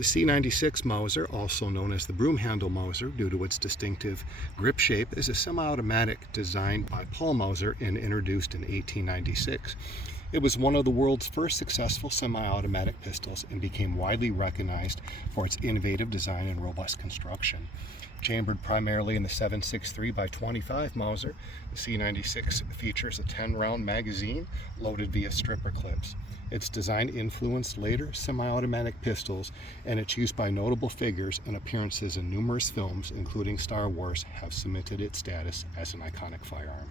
The C96 Mauser, also known as the broom handle Mauser due to its distinctive grip shape, is a semi-automatic designed by Paul Mauser and introduced in 1896. It was one of the world's first successful semi-automatic pistols and became widely recognized for its innovative design and robust construction. Chambered primarily in the 7.63 by 25 Mauser, the C96 features a 10-round magazine loaded via stripper clips. Its design influenced later semi-automatic pistols, and its use by notable figures and appearances in numerous films, including Star Wars, have cemented its status as an iconic firearm.